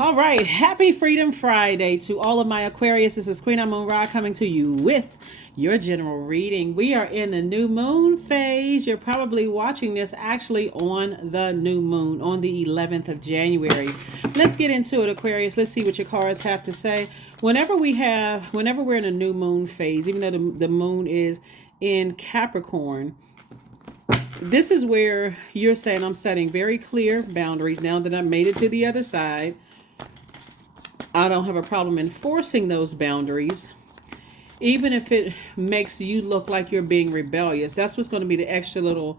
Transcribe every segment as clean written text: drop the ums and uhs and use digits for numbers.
All right, happy Freedom Friday to all of my Aquarius. This is Queen Amun Ra coming to you with your general reading. We are in the new moon phase. You're probably watching this actually on the new moon on the 11th of January. Let's get into it, Aquarius. Let's see what your cards have to say. Whenever we're in a new moon phase, even though the moon is in Capricorn, this is where you're saying, I'm setting very clear boundaries now that I've made it to the other side. I don't have a problem enforcing those boundaries, even if it makes you look like you're being rebellious. That's what's going to be the extra little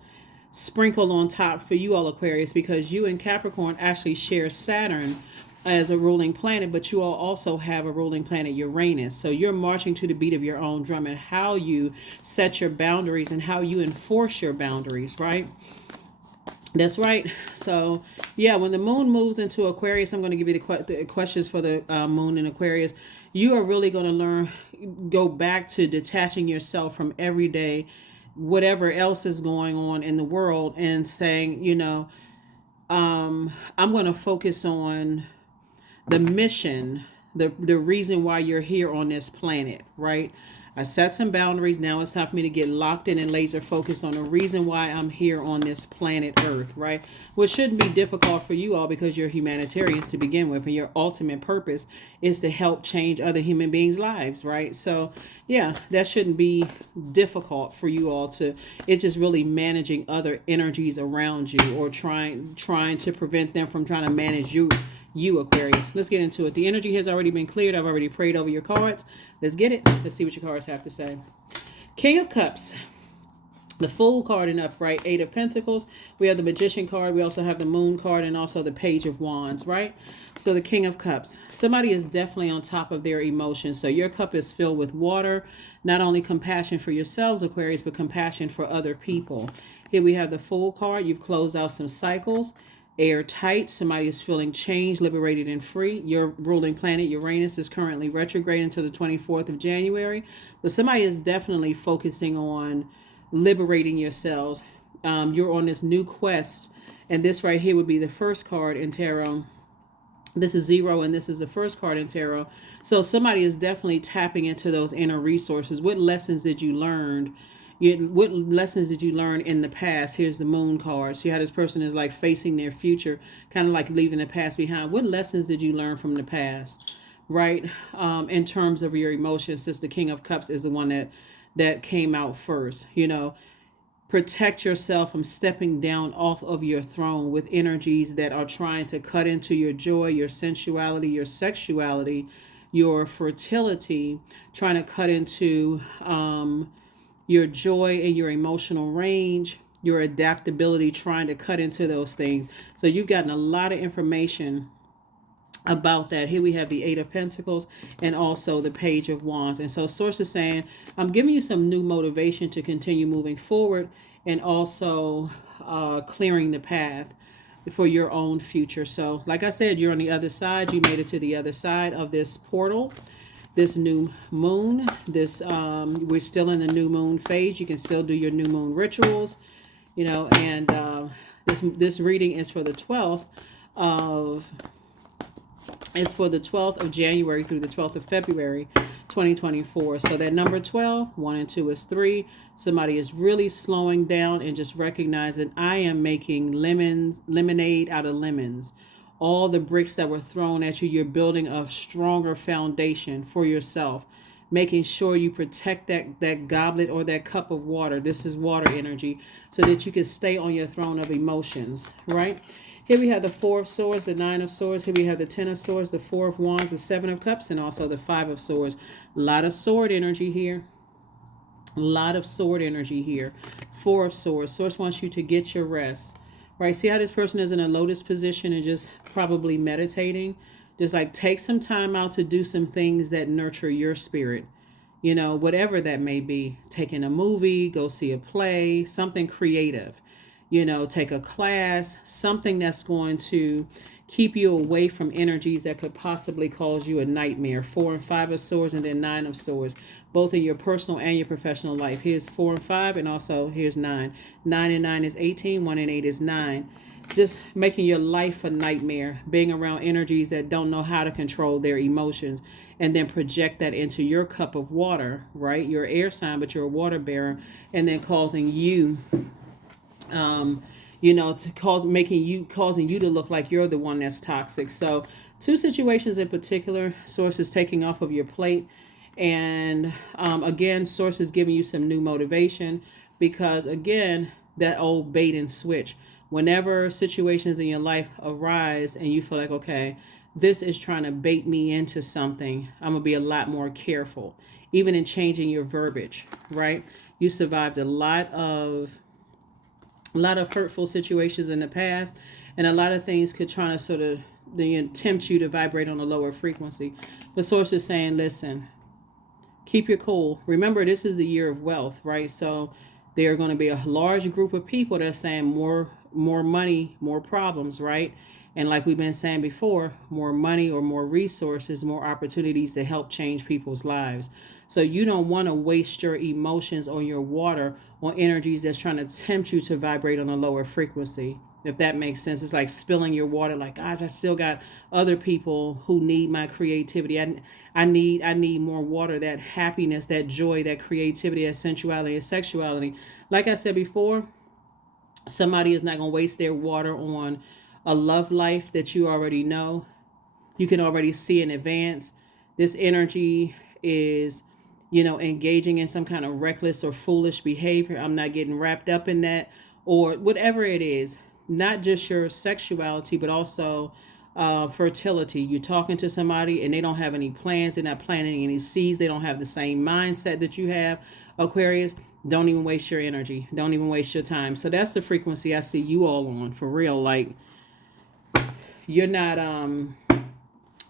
sprinkle on top for you all, Aquarius, because you and Capricorn actually share Saturn as a ruling planet, but you all also have a ruling planet, Uranus. So you're marching to the beat of your own drum and how you set your boundaries and how you enforce your boundaries, right? That's right. So, yeah, when the moon moves into Aquarius, I'm going to give you the questions for the moon in Aquarius. You are really going to go back to detaching yourself from everyday, whatever else is going on in the world and saying, I'm going to focus on the mission, the reason why you're here on this planet, right? I set some boundaries. Now it's time for me to get locked in and laser focused on the reason why I'm here on this planet Earth, right? Which shouldn't be difficult for you all because you're humanitarians to begin with, and your ultimate purpose is to help change other human beings' lives, right? So, yeah, that shouldn't be difficult for you all to. It's just really managing other energies around you or trying to prevent them from trying to manage you, Aquarius. Let's get into it. The energy has already been cleared. I've already prayed over your cards. Let's get it. Let's see what your cards have to say. King of Cups. The Fool card in upright. 8 of Pentacles. We have the Magician card. We also have the Moon card and also the Page of Wands, right? So the King of Cups. Somebody is definitely on top of their emotions. So your cup is filled with water. Not only compassion for yourselves, Aquarius, but compassion for other people. Here we have the Fool card. You've closed out some cycles. Airtight. Somebody is feeling changed, liberated, and free. Your ruling planet, Uranus, is currently retrograde until the 24th of January. So somebody is definitely focusing on liberating yourselves. You're on this new quest. And this right here would be the first card in tarot. This is 0, and this is the first card in tarot. So somebody is definitely tapping into those inner resources. What lessons did you learn? What lessons did you learn in the past? Here's the Moon card. See how this person is like facing their future, kind of like leaving the past behind. What lessons did you learn from the past, right? In terms of your emotions, since the King of Cups is the one that came out first. Protect yourself from stepping down off of your throne with energies that are trying to cut into your joy, your sensuality, your sexuality, your fertility, trying to cut into your joy and your emotional range, your adaptability, trying to cut into those things. So you've gotten a lot of information about that. Here we have the 8 of Pentacles and also the Page of Wands. And so Source is saying, I'm giving you some new motivation to continue moving forward and also clearing the path for your own future. So like I said, you're on the other side. You made it to the other side of this portal. This new moon, we're still in the new moon phase. You can still do your new moon rituals, and this reading is for the 12th of January through the 12th of February 2024. So that number 12, 1 and 2 is 3. Somebody is really slowing down and just recognizing, I am making lemonade out of lemons. All the bricks that were thrown at you, you're building a stronger foundation for yourself, making sure you protect that goblet or that cup of water. This is water energy, so that you can stay on your throne of emotions, right? Here we have the 4 of Swords, the 9 of Swords. Here we have the 10 of Swords, the 4 of Wands, the 7 of Cups, and also the 5 of Swords. A lot of sword energy here. A lot of sword energy here. 4 of Swords. Source wants you to get your rest. Right, see how this person is in a lotus position and just probably meditating? Just like take some time out to do some things that nurture your spirit. Whatever that may be. Taking a movie, go see a play, something creative. Take a class, something that's going to keep you away from energies that could possibly cause you a nightmare. 4 and 5 of Swords and then 9 of Swords, both in your personal and your professional life. Here's 4 and 5 and also here's 9. 9 and 9 is 18, 1 and 8 is 9. just making your life a nightmare, being around energies that don't know how to control their emotions, and then project that into your cup of water, right? You're an air sign, but you're a water bearer, and then causing you, to causing you to look like you're the one that's toxic. So, two situations in particular, source is taking off of your plate, and again, source is giving you some new motivation because again, that old bait and switch. Whenever situations in your life arise and you feel like, okay, this is trying to bait me into something, I'm gonna be a lot more careful, even in changing your verbiage, right? You survived a lot of hurtful situations in the past, and a lot of things could try to sort of tempt you to vibrate on a lower frequency. The source is saying, listen, keep your cool. Remember, this is the year of wealth, right? So there are going to be a large group of people that's saying more money, more problems, right? And like we've been saying before, more money or more resources, more opportunities to help change people's lives. So you don't want to waste your emotions or your water on energies that's trying to tempt you to vibrate on a lower frequency. If that makes sense, it's like spilling your water. Like, gosh, I still got other people who need my creativity. I need more water. That happiness, that joy, that creativity, that sensuality, and sexuality. Like I said before, somebody is not going to waste their water on a love life that you already know. You can already see in advance. This energy is, engaging in some kind of reckless or foolish behavior. I'm not getting wrapped up in that, or whatever it is. Not just your sexuality, but also fertility. You're talking to somebody and they don't have any plans. They're not planting any seeds. They don't have the same mindset that you have, Aquarius. Don't even waste your energy. Don't even waste your time. So that's the frequency I see you all on, for real. Like, you're not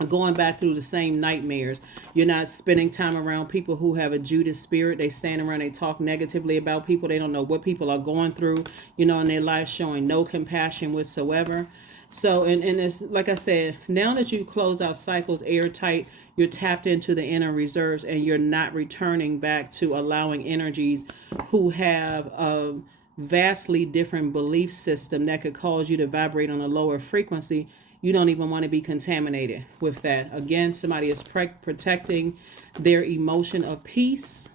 going back through the same nightmares. You're not spending time around people who have a Judas spirit. They stand around, they talk negatively about people. They don't know what people are going through, in their life, showing no compassion whatsoever. So, and it's like I said, now that you close out cycles airtight, you're tapped into the inner reserves, and you're not returning back to allowing energies who have a vastly different belief system that could cause you to vibrate on a lower frequency. You don't even want to be contaminated with that. Again, somebody is protecting their emotion of peace.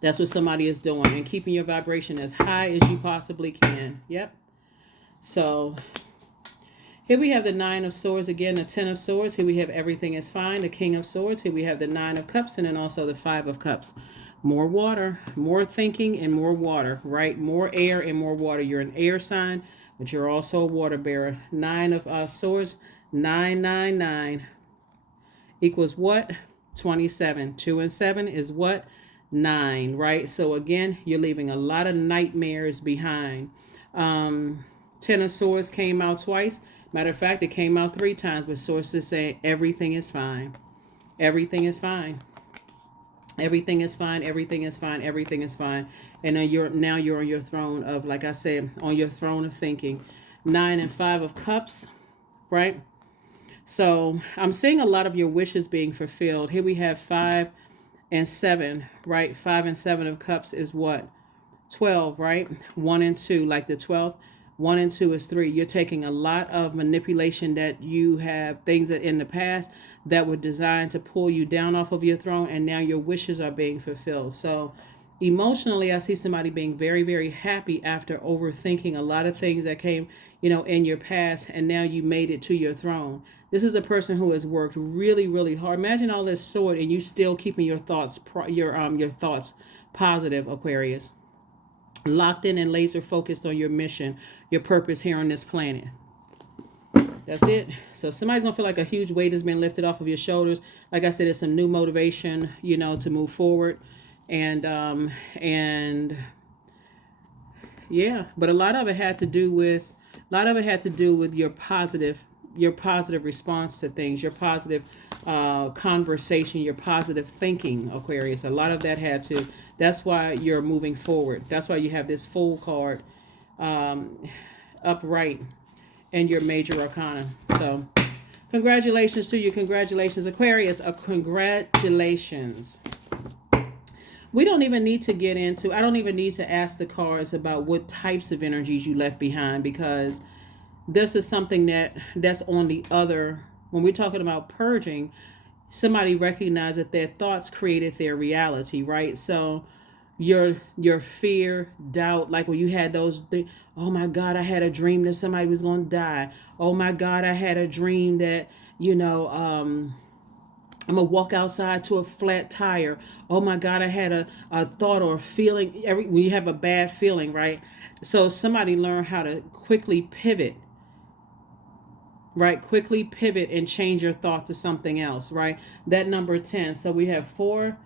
That's what somebody is doing, and keeping your vibration as high as you possibly can. Yep. So here we have the 9 of Swords, again, the 10 of Swords. Here we have everything is fine, the King of Swords. Here we have the 9 of Cups, and then also the 5 of Cups. More water, more thinking, and more water, right? More air and more water. You're an air sign, but you're also a water bearer. 9 of Swords, 999 equals what? 27. 2 and 7 is what? 9, right? So again, you're leaving a lot of nightmares behind. 10 of Swords came out twice. Matter of fact, it came out 3 times, but sources say everything is fine. Everything is fine. Everything is fine. Everything is fine. Everything is fine. And then you're on your throne of, like I said, on your throne of thinking. 9 and 5 of Cups, right? So I'm seeing a lot of your wishes being fulfilled. Here we have 5 and 7, right? 5 and 7 of Cups is what? 12, right? 1 and 2, like the 12th. 1 and 2 is 3. You're taking a lot of manipulation that you have, things that in the past that were designed to pull you down off of your throne, and now your wishes are being fulfilled. So emotionally, I see somebody being very, very happy after overthinking a lot of things that came, in your past, and now you made it to your throne. This is a person who has worked really, really hard. Imagine all this sword, and you still keeping your thoughts, your thoughts positive, Aquarius. Locked in and laser focused on your mission, your purpose here on this planet. That's it. So somebody's going to feel like a huge weight has been lifted off of your shoulders. Like I said, it's some new motivation, to move forward. And yeah, but a lot of it had to do with your positive response to things, your positive conversation, your positive thinking, Aquarius. A lot of that had to. That's why you're moving forward. That's why you have this Fool card upright in your major arcana. So congratulations to you. Congratulations, Aquarius. Congratulations. We don't even need to get into, I don't even need to ask the cards about what types of energies you left behind, because this is something that's on the other. When we're talking about purging, somebody recognized that their thoughts created their reality, right? So your fear, doubt, like when you had those oh my God, I had a dream that somebody was going to die. Oh my God, I had a dream that, I'm gonna walk outside to a flat tire. Oh my God, I had a thought or a feeling. When you have a bad feeling, right? So somebody learned how to quickly pivot, right? Quickly pivot and change your thought to something else, right? That number 10. So we have four.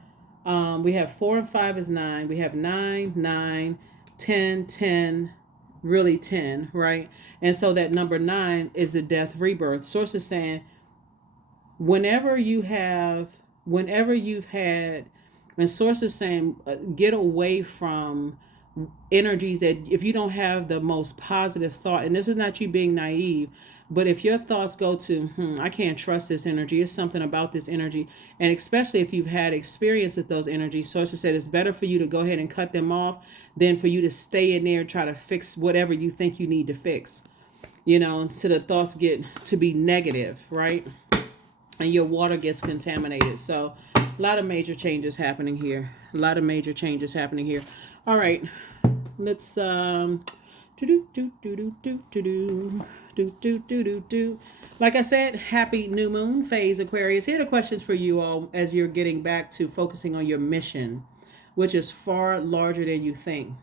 We have 4 and 5 is 9. We have 9, 9, 10, 10, really 10, right? And so that number 9 is the death rebirth. Source is saying whenever you've had, when Source is saying get away from energies that, if you don't have the most positive thought, and this is not you being naive, but if your thoughts go to, I can't trust this energy, it's something about this energy, and especially if you've had experience with those energies, Sources said it's better for you to go ahead and cut them off than for you to stay in there and try to fix whatever you think you need to fix, until the thoughts get to be negative, right? And your water gets contaminated. So a lot of major changes happening here. All right, let's like I said, happy new moon phase, Aquarius. Here are the questions for you all as you're getting back to focusing on your mission, which is far larger than you think.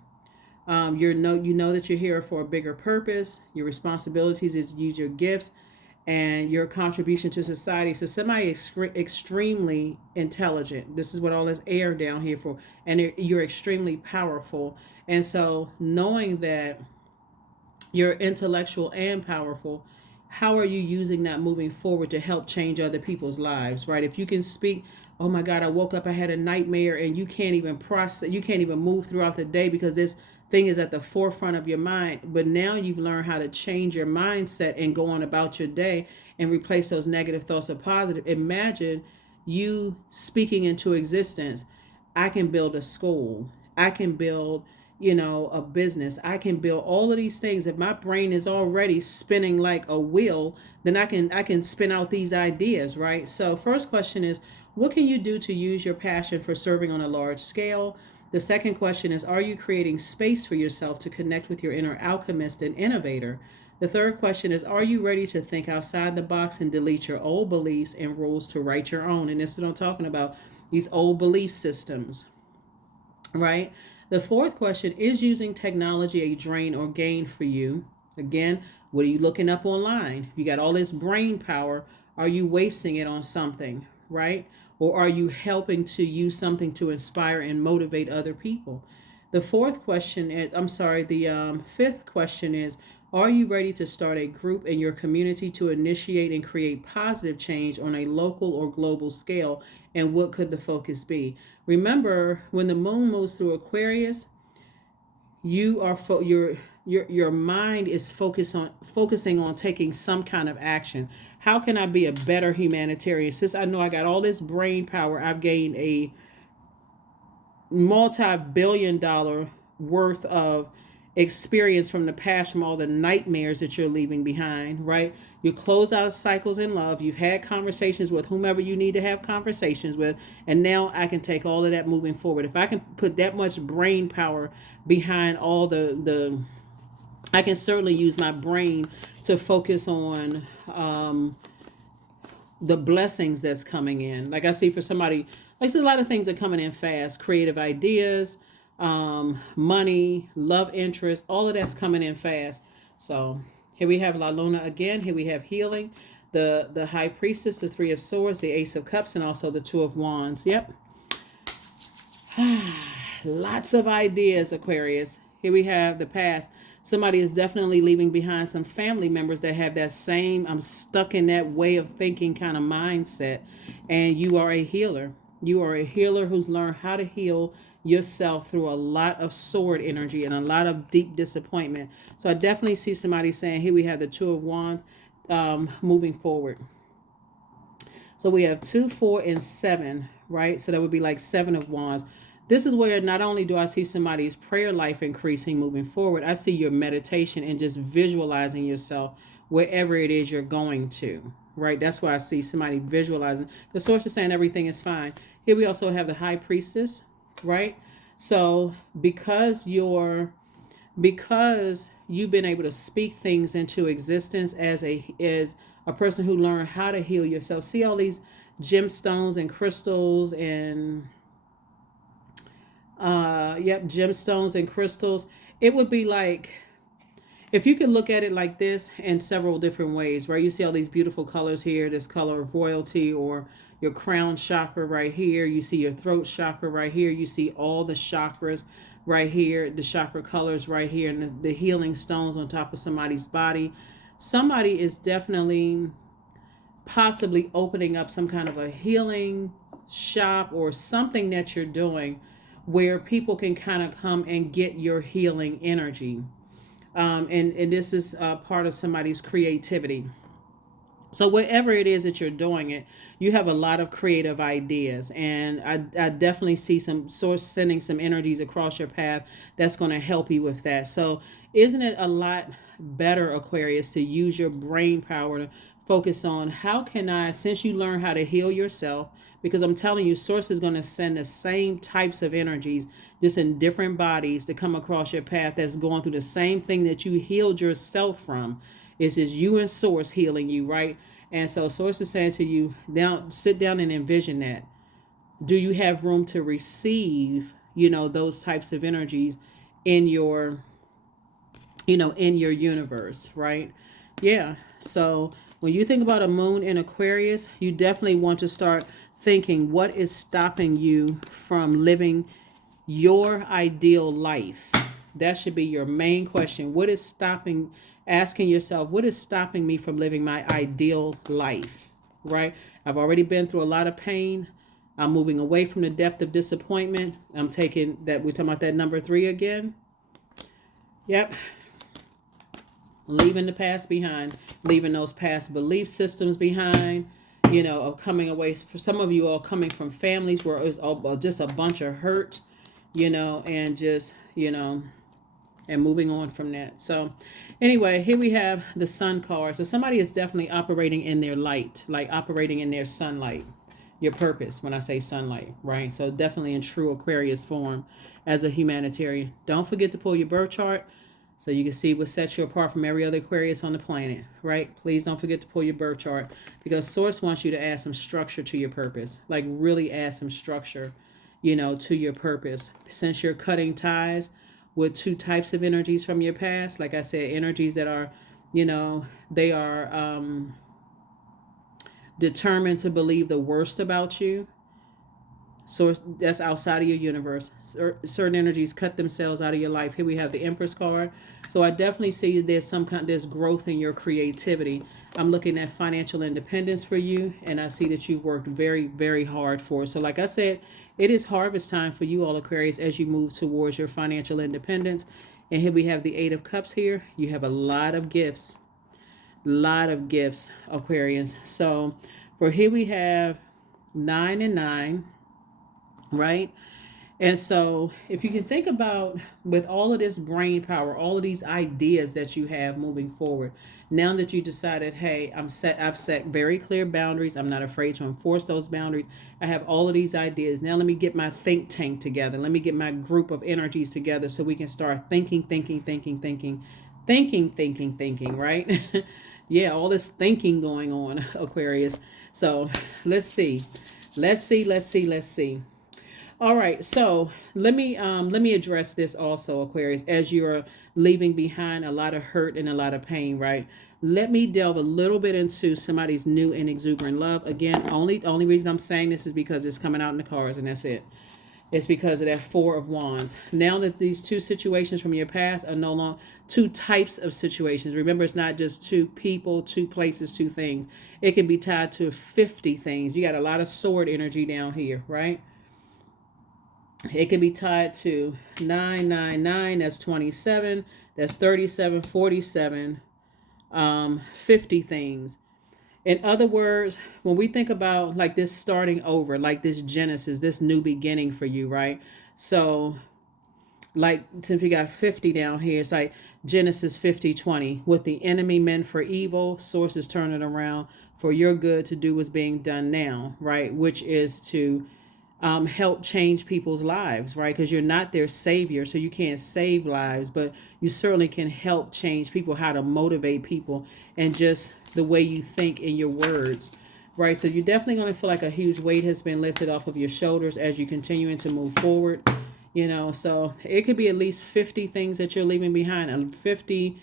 You know that you're here for a bigger purpose. Your responsibilities is to use your gifts and your contribution to society. So somebody extremely intelligent. This is what all this air down here for. And you're extremely powerful. And so knowing that you're intellectual and powerful, how are you using that moving forward to help change other people's lives, right? If you can speak, oh my God, I woke up, I had a nightmare, and you can't even process, you can't even move throughout the day because this thing is at the forefront of your mind. But now you've learned how to change your mindset and go on about your day and replace those negative thoughts with positive. Imagine you speaking into existence. I can build a school. I can build, a business. I can build all of these things. If my brain is already spinning like a wheel, then I can spin out these ideas, right? So first question is, what can you do to use your passion for serving on a large scale? The second question is, are you creating space for yourself to connect with your inner alchemist and innovator? The third question is, are you ready to think outside the box and delete your old beliefs and rules to write your own? And this is what I'm talking about, these old belief systems, right? The fourth question is, using technology a drain or gain for you? Again, what are you looking up online? You got all this brain power. Are you wasting it on something, right? Or are you helping to use something to inspire and motivate other people? The fifth question is, are you ready to start a group in your community to initiate and create positive change on a local or global scale? And what could the focus be? Remember, when the moon moves through Aquarius, you are your mind is focusing on taking some kind of action. How can I be a better humanitarian? Since I know I got all this brain power, I've gained a multi-billion-dollar worth of experience from the past, from all the nightmares that you're leaving behind, right? You close out cycles in love. You've had conversations with whomever you need to have conversations with. And now I can take all of that moving forward. If I can put that much brain power behind all I can certainly use my brain to focus on the blessings that's coming in. Like I see for somebody, like a lot of things are coming in fast. Creative ideas, money, love interest, all of that's coming in fast. So here we have La Luna again. Here we have healing, the High Priestess, the Three of Swords, the Ace of Cups, and also the Two of Wands. Yep. Lots of ideas, Aquarius. Here we have the past. Somebody is definitely leaving behind some family members that have that same, I'm stuck in that way of thinking kind of mindset. And you are a healer. You are a healer who's learned how to heal yourself through a lot of sword energy and a lot of deep disappointment. So I definitely see somebody saying, here we have the Two of Wands moving forward. So we have 2, 4, and 7, right? So that would be like 7 of Wands. This is where not only do I see somebody's prayer life increasing moving forward, I see your meditation and just visualizing yourself wherever it is you're going to, right? That's why I see somebody visualizing. The source is saying everything is fine. Here we also have the high priestess, right? So because you've been able to speak things into existence as a person who learned how to heal yourself. See all these gemstones and crystals and gemstones and crystals. It would be like, if you could look at it like this in several different ways, right? You see all these beautiful colors here, this color of royalty, or your crown chakra right here. You see your throat chakra right here. You see all the chakras right here, the chakra colors right here, and the healing stones on top of somebody's body. Somebody is definitely possibly opening up some kind of a healing shop or something that you're doing where people can kind of come and get your healing energy. And this is part of somebody's creativity. So whatever it is that you're doing it, you have a lot of creative ideas. And I definitely see some source sending some energies across your path that's going to help you with that. So isn't it a lot better, Aquarius, to use your brain power to focus on how can I, since you learn how to heal yourself, because I'm telling you, source is going to send the same types of energies just in different bodies to come across your path that's going through the same thing that you healed yourself from. It's just you and source healing you, right? And so source is saying to you, now sit down and envision that. Do you have room to receive, those types of energies in your, in your universe, right? Yeah. So when you think about a moon in Aquarius, you definitely want to start thinking, what is stopping you from living your ideal life? That should be your main question. What is stopping, asking yourself, what is stopping me from living my ideal life, right? I've already been through a lot of pain. I'm moving away from the depth of disappointment. I'm taking that, we're talking about that number 3 again. Yep. Leaving the past behind, leaving those past belief systems behind, of coming away. For some of you all coming from families where it was all just a bunch of hurt, and just, and moving on from that. So anyway, here we have the sun card. So somebody is definitely operating in their light, like operating in their sunlight, your purpose. When I say sunlight, right? So definitely in true Aquarius form as a humanitarian. Don't forget to pull your birth chart so you can see what sets you apart from every other Aquarius on the planet, right? Please don't forget to pull your birth chart, because source wants you to add some structure to your purpose, like really add some structure, to your purpose. Since you're cutting ties with 2 types of energies from your past, like I said, energies that are, they are determined to believe the worst about you. So that's outside of your universe. Certain energies cut themselves out of your life. Here we have the Empress card. So I definitely see there's growth in your creativity. I'm looking at financial independence for you, and I see that you've worked very, very hard for it. So like I said, it is harvest time for you all, Aquarius, as you move towards your financial independence. And here we have the 8 of Cups here. You have a lot of gifts, Aquarians. So for here we have 9 and 9. Right? And so if you can think about, with all of this brain power, all of these ideas that you have moving forward, now that you decided, hey, I've set very clear boundaries. I'm not afraid to enforce those boundaries. I have all of these ideas. Now let me get my think tank together. Let me get my group of energies together so we can start thinking, right? Yeah, all this thinking going on, Aquarius. So let's see. All right, so let me address this also, Aquarius, as you're leaving behind a lot of hurt and a lot of pain, right? Let me delve a little bit into somebody's new and exuberant love. Again, only reason I'm saying this is because it's coming out in the cards, and that's it. It's because of that 4 of Wands. Now that these 2 situations from your past are no longer 2 types of situations. Remember, it's not just 2 people, 2 places, 2 things. It can be tied to 50 things. You got a lot of sword energy down here, right? It can be tied to 999, that's 27, that's 37, 47, 50 things. In other words, when we think about like this starting over, like this Genesis, this new beginning for you, right? So, like, since we got 50 down here, it's like Genesis 50:20. What the enemy meant for evil, sources turn it around for your good to do what's being done now, right? Which is to help change people's lives, right? Because you're not their savior, so you can't save lives, but you certainly can help change people, how to motivate people, and just the way you think in your words, right? So you're definitely going to feel like a huge weight has been lifted off of your shoulders as you're continuing to move forward. So it could be at least 50 things that you're leaving behind, and 50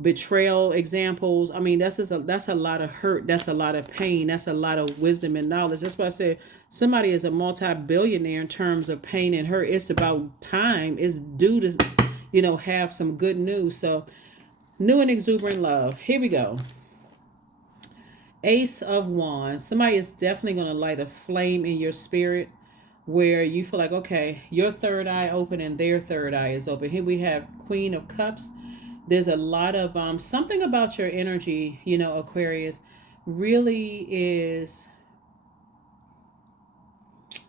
betrayal examples. I mean, that's a lot of hurt. That's a lot of pain. That's a lot of wisdom and knowledge. That's why I said somebody is a multi-billionaire in terms of pain and hurt. It's about time. It's due to, have some good news. So new and exuberant love. Here we go. Ace of Wands. Somebody is definitely going to light a flame in your spirit where you feel like, okay, your third eye open and their third eye is open. Here we have Queen of Cups. There's a lot of something about your energy, Aquarius, really is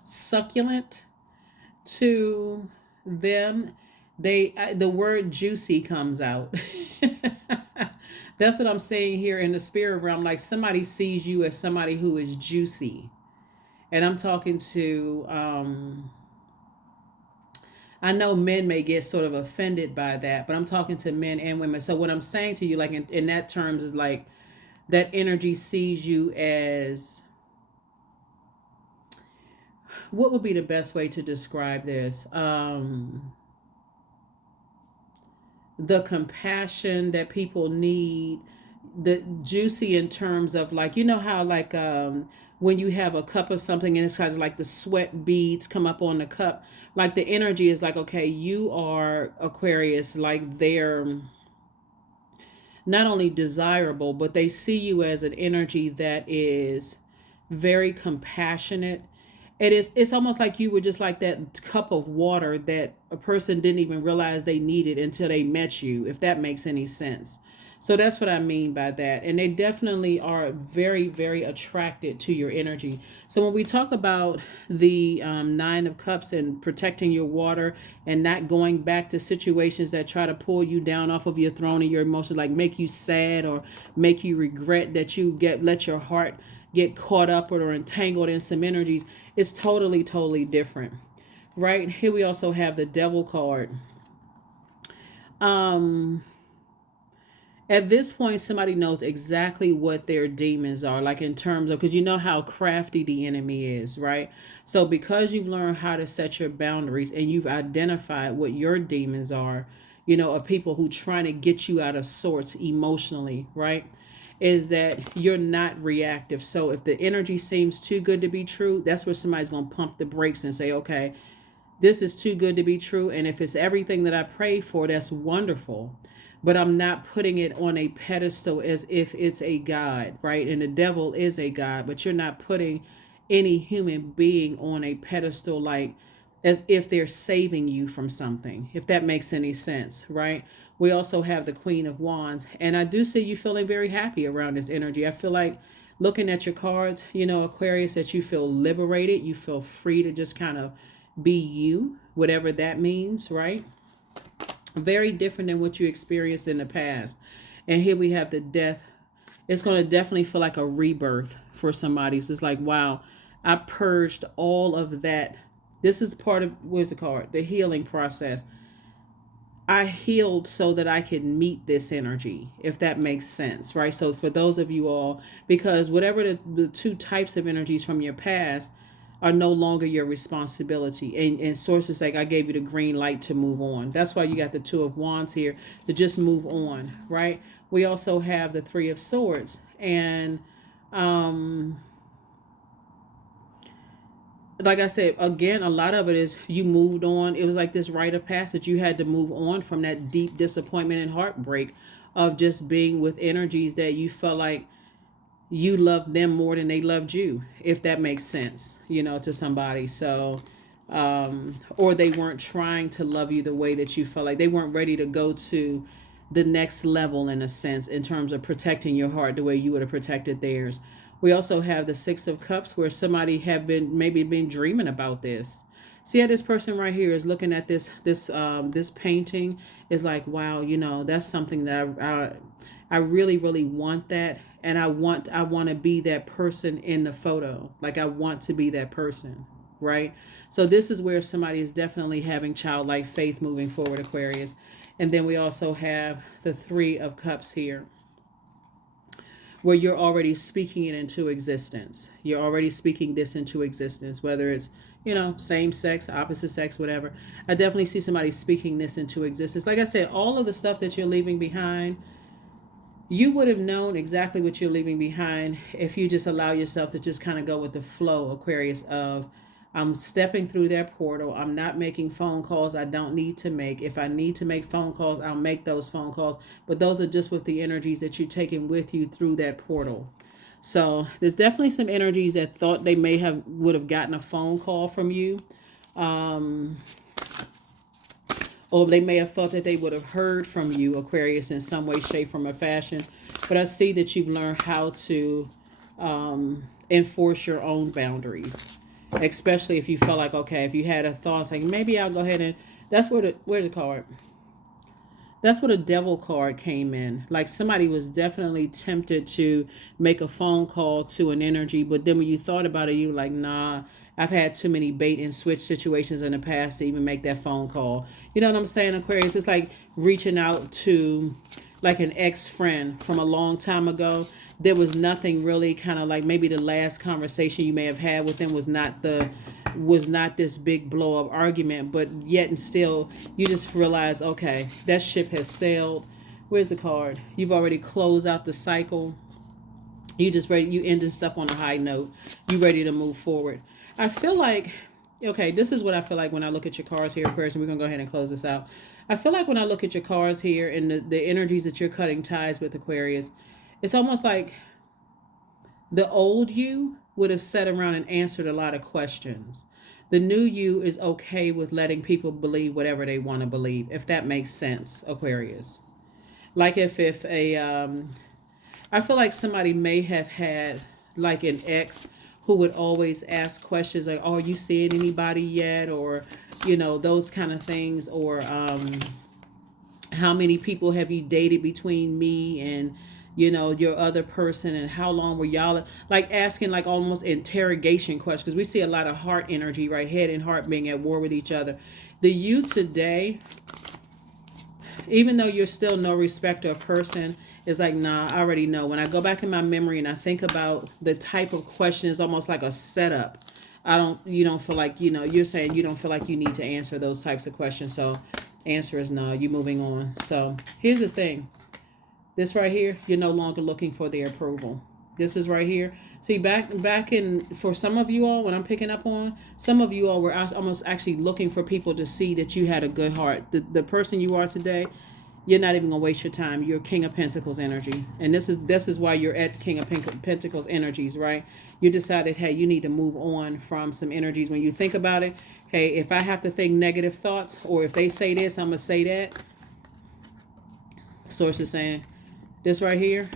succulent to them. The word juicy comes out. That's what I'm saying here in the spirit realm. Like somebody sees you as somebody who is juicy. And I'm talking to, I know men may get sort of offended by that, but I'm talking to men and women. So what I'm saying to you, like in that terms, is like that energy sees you as, what would be the best way to describe this? The compassion that people need, the juicy in terms of like, how like when you have a cup of something and it's kind of like the sweat beads come up on the cup, like the energy is like, okay, you are Aquarius, like they're not only desirable, but they see you as an energy that is very compassionate. It's almost like you were just like that cup of water that a person didn't even realize they needed until they met you, if that makes any sense. So that's what I mean by that. And they definitely are very, very attracted to your energy. So when we talk about the Nine of Cups and protecting your water and not going back to situations that try to pull you down off of your throne and your emotions, like make you sad or make you regret that you let your heart get caught up or entangled in some energies, it's totally, totally different. Right here we also have the Devil card. At this point, somebody knows exactly what their demons are, like in terms of, because you know how crafty the enemy is, right? So because you've learned how to set your boundaries and you've identified what your demons are, of people who trying to get you out of sorts emotionally, right? Is that you're not reactive. So if the energy seems too good to be true, that's where somebody's going to pump the brakes and say, okay, this is too good to be true. And if it's everything that I prayed for, that's wonderful. But I'm not putting it on a pedestal as if it's a God, right? And the devil is a God, but you're not putting any human being on a pedestal like as if they're saving you from something, if that makes any sense, right? We also have the Queen of Wands, and I do see you feeling very happy around this energy. I feel like looking at your cards, Aquarius, that you feel liberated, you feel free to just kind of be you, whatever that means, right? Very different than what you experienced in the past. And here we have the Death. It's going to definitely feel like a rebirth for somebody. So it's like, wow, I purged all of that. This is part of, where's the card? The healing process. I healed so that I could meet this energy, if that makes sense, right? So for those of you all, because whatever the two types of energies from your past are no longer your responsibility. And sources like, I gave you the green light to move on. That's why you got the Two of Wands here, to just move on, right? We also have the Three of Swords. And like I said, again, a lot of it is you moved on. It was like this rite of passage. You had to move on from that deep disappointment and heartbreak of just being with energies that you felt like you loved them more than they loved you, if that makes sense, to somebody. So, or they weren't trying to love you the way that you felt like they weren't ready to go to the next level, in a sense, in terms of protecting your heart the way you would have protected theirs. We also have the Six of Cups, where somebody have been dreaming about this. See how this person right here is looking at this painting, is like, wow, that's something that I really, really want that. And I want to be that person in the photo. Like, I want to be that person, right? So this is where somebody is definitely having childlike faith moving forward, Aquarius. And then we also have the Three of Cups here, where you're already speaking it into existence. You're already speaking this into existence, whether it's, same sex, opposite sex, whatever. I definitely see somebody speaking this into existence. Like I said, all of the stuff that you're leaving behind, you would have known exactly what you're leaving behind if you just allow yourself to just kind of go with the flow, Aquarius, of I'm stepping through that portal. I'm not making phone calls I don't need to make. If I need to make phone calls, I'll make those phone calls. But those are just with the energies that you're taking with you through that portal. So there's definitely some energies that thought they would have gotten a phone call from you. Or they may have thought that they would have heard from you, Aquarius, in some way, shape, form, or fashion. But I see that you've learned how to enforce your own boundaries. Especially if you felt like, okay, if you had a thought, like, maybe I'll go ahead and, that's where the card. That's where the Devil card came in. Like, somebody was definitely tempted to make a phone call to an energy, but then when you thought about it, you were like, nah, I've had too many bait and switch situations in the past to even make that phone call. You know what I'm saying, Aquarius? It's like reaching out to like an ex-friend from a long time ago. There was nothing really, kind of like maybe the last conversation you may have had with them was not this big blow up argument, but yet and still you just realize, okay, that ship has sailed. Where's the card? You've already closed out the cycle. You just ready, you ending stuff on a high note. You ready to move forward. I feel like, okay, this is what I feel like when I look at your cards here, Aquarius, and we're gonna go ahead and close this out. I feel like when I look at your cards here and the energies that you're cutting ties with, Aquarius, it's almost like the old you would have sat around and answered a lot of questions. The new you is okay with letting people believe whatever they want to believe, if that makes sense, Aquarius. Like if I feel like somebody may have had like an ex who would always ask questions like, oh, are you seeing anybody yet? Or, those kind of things. Or how many people have you dated between me and, your other person, and how long were y'all, like asking like almost interrogation questions, because we see a lot of heart energy, right? Head and heart being at war with each other. The you today, even though you're still no respecter of person, is like, nah, I already know. When I go back in my memory and I think about the type of question, is almost like a setup. You don't feel like, you're saying you don't feel like you need to answer those types of questions. So answer is no, you're moving on. So here's the thing. This right here, you're no longer looking for their approval. This is right here. See, back in, for some of you all, what I'm picking up on, some of you all were almost actually looking for people to see that you had a good heart. The person you are today, you're not even gonna waste your time. You're King of Pentacles energy, and this is why you're at King of Pentacles energies, right? You decided, hey, you need to move on from some energies. When you think about it, hey, if I have to think negative thoughts, or if they say this, I'm gonna say that. Source is saying this right here.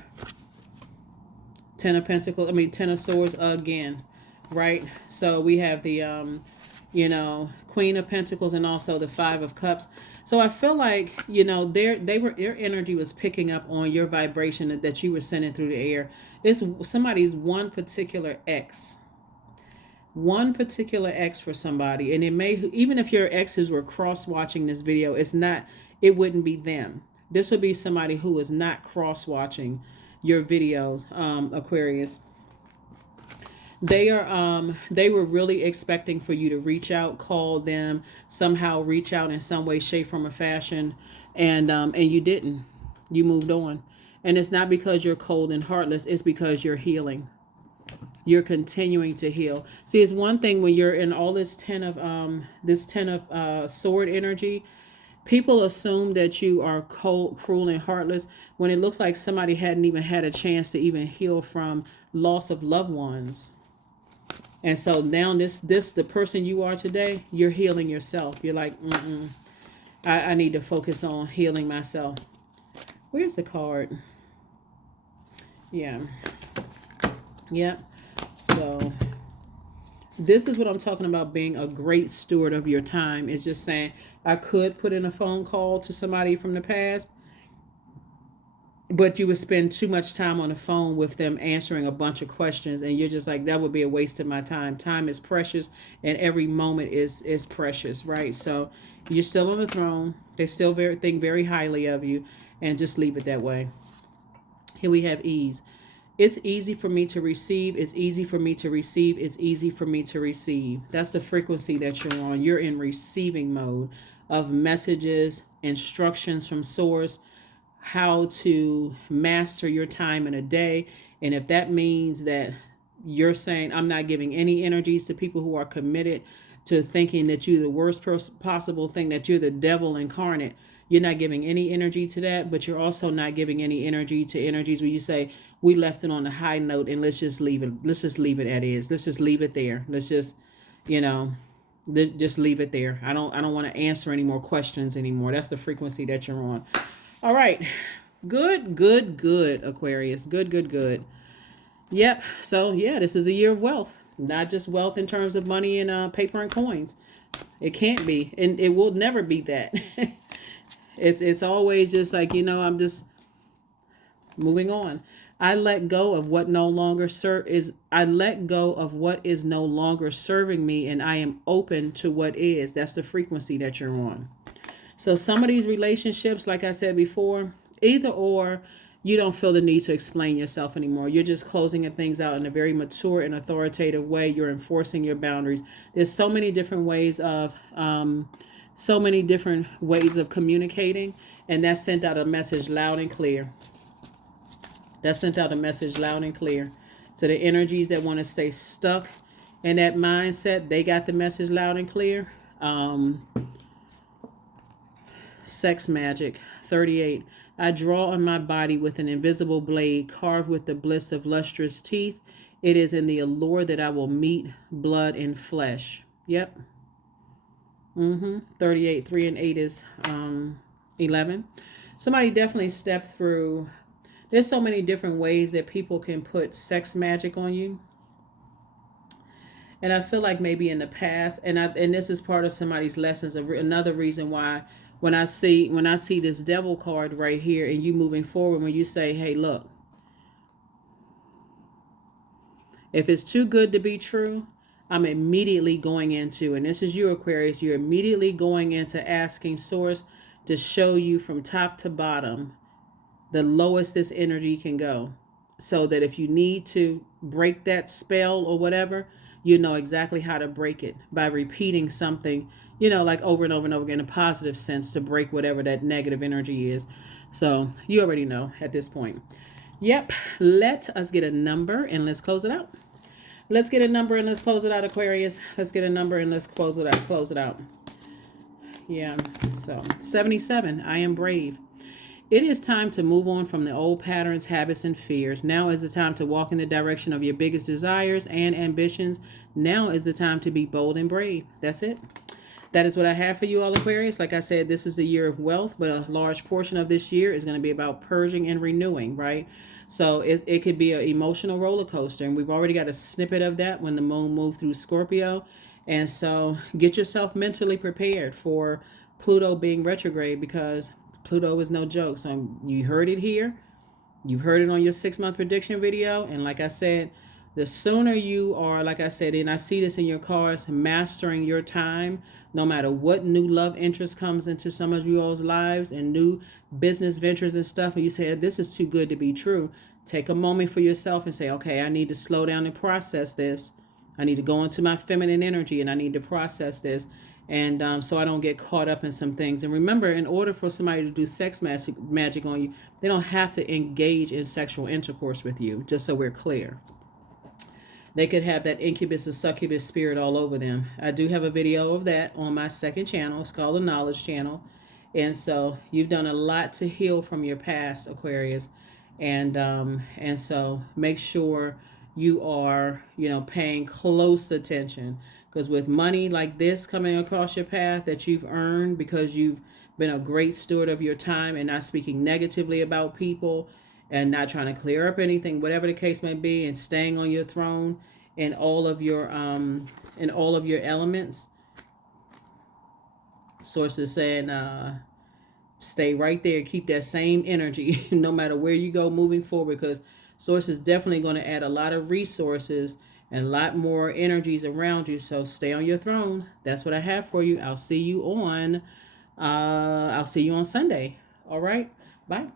Ten of Swords again, right? So we have the Queen of Pentacles and also the Five of Cups. So I feel like, their energy was picking up on your vibration that you were sending through the air. It's somebody's one particular ex for somebody, and it may, even if your exes were cross watching this video, it wouldn't be them. This would be somebody who is not cross watching your videos, Aquarius. They were really expecting for you to reach out, call them, somehow reach out in some way, shape, form, or fashion, and you didn't. You moved on, and it's not because you're cold and heartless. It's because you're healing. You're continuing to heal. See, it's one thing when you're in all this ten of sword energy. People assume that you are cold, cruel, and heartless when it looks like somebody hadn't even had a chance to even heal from loss of loved ones. And so now the person you are today, you're healing yourself. You're like, I need to focus on healing myself. Where's the card? Yeah. So This is what I'm talking about, being a great steward of your time. Is just saying, I could put in a phone call to somebody from the past, but you would spend too much time on the phone with them answering a bunch of questions, and you're just like, that would be a waste of my time. Time is precious, and every moment is precious, right? So you're still on the throne. They still think very highly of you, and just leave it that way. Here we have ease. It's easy for me to receive. It's easy for me to receive. It's easy for me to receive. That's the frequency that you're on. You're in receiving mode of messages, instructions from source, how to master your time in a day. And if that means that you're saying, I'm not giving any energies to people who are committed to thinking that you're the worst possible thing, that you're the devil incarnate, you're not giving any energy to that. But you're also not giving any energy to energies where you say, we left it on a high note and let's just leave it. Let's just leave it at is. Let's just leave it there. Let's just, you know, just leave it there. I don't want to answer any more questions anymore. That's the frequency that you're on. All right. Good, good, good, Aquarius. Good, good, good. Yep. So, yeah, this is a year of wealth. Not just wealth in terms of money and paper and coins. It can't be. And it will never be that. It's always just like, I'm just moving on. I let go of what no longer I let go of what is no longer serving me, and I am open to what is. That's the frequency that you're on. So some of these relationships, like I said before, either or, you don't feel the need to explain yourself anymore. You're just closing things out in a very mature and authoritative way. You're enforcing your boundaries. There's so many different ways of communicating, and that sent out a message loud and clear. That sent out a message loud and clear. So the energies that want to stay stuck in that mindset, they got the message loud and clear. Sex magic, 38. I draw on my body with an invisible blade carved with the bliss of lustrous teeth. It is in the allure that I will meet blood and flesh. Yep. 38, 3 and 8 is 11. Somebody definitely stepped through. There's so many different ways that people can put sex magic on you. And I feel like maybe in the past, and this is part of somebody's lessons, another reason why when I see this devil card right here and you moving forward, when you say, hey, look, if it's too good to be true, I'm immediately going into, and this is you, Aquarius, you're immediately going into asking source to show you from top to bottom the lowest this energy can go, so that if you need to break that spell or whatever, you know exactly how to break it by repeating something, like over and over and over again, in a positive sense, to break whatever that negative energy is. So you already know at this point. Yep. Let us get a number and let's close it out. Let's get a number and let's close it out, Aquarius. Let's get a number and let's close it out. Close it out. Yeah. So 77. I am brave. It is time to move on from the old patterns, habits, and fears. Now is the time to walk in the direction of your biggest desires and ambitions. Now is the time to be bold and brave. That's it. That is what I have for you all, Aquarius. Like I said, this is the year of wealth, but a large portion of this year is going to be about purging and renewing, right? So it could be an emotional roller coaster, and we've already got a snippet of that when the moon moved through Scorpio. And so get yourself mentally prepared for Pluto being retrograde, because Pluto is no joke. So you heard it here. You heard it on your 6-month prediction video. And like I said, the sooner you are, like I said, and I see this in your cards, mastering your time, no matter what new love interest comes into some of you all's lives and new business ventures and stuff, and you say, this is too good to be true. Take a moment for yourself and say, okay, I need to slow down and process this. I need to go into my feminine energy and I need to process this. And so I don't get caught up in some things. And remember, in order for somebody to do sex magic on you, they don't have to engage in sexual intercourse with you, just so we're clear. They could have that incubus or succubus spirit all over them. I do have a video of that on my second channel. It's called the Knowledge Channel. And so you've done a lot to heal from your past, Aquarius. And so make sure you are, paying close attention. Because with money like this coming across your path that you've earned because you've been a great steward of your time and not speaking negatively about people and not trying to clear up anything, whatever the case may be, and staying on your throne, in all of your elements. Source is saying stay right there, keep that same energy no matter where you go moving forward, because source is definitely going to add a lot of resources and a lot more energies around you. So stay on your throne. That's what I have for you. I'll see you on Sunday. All right, bye.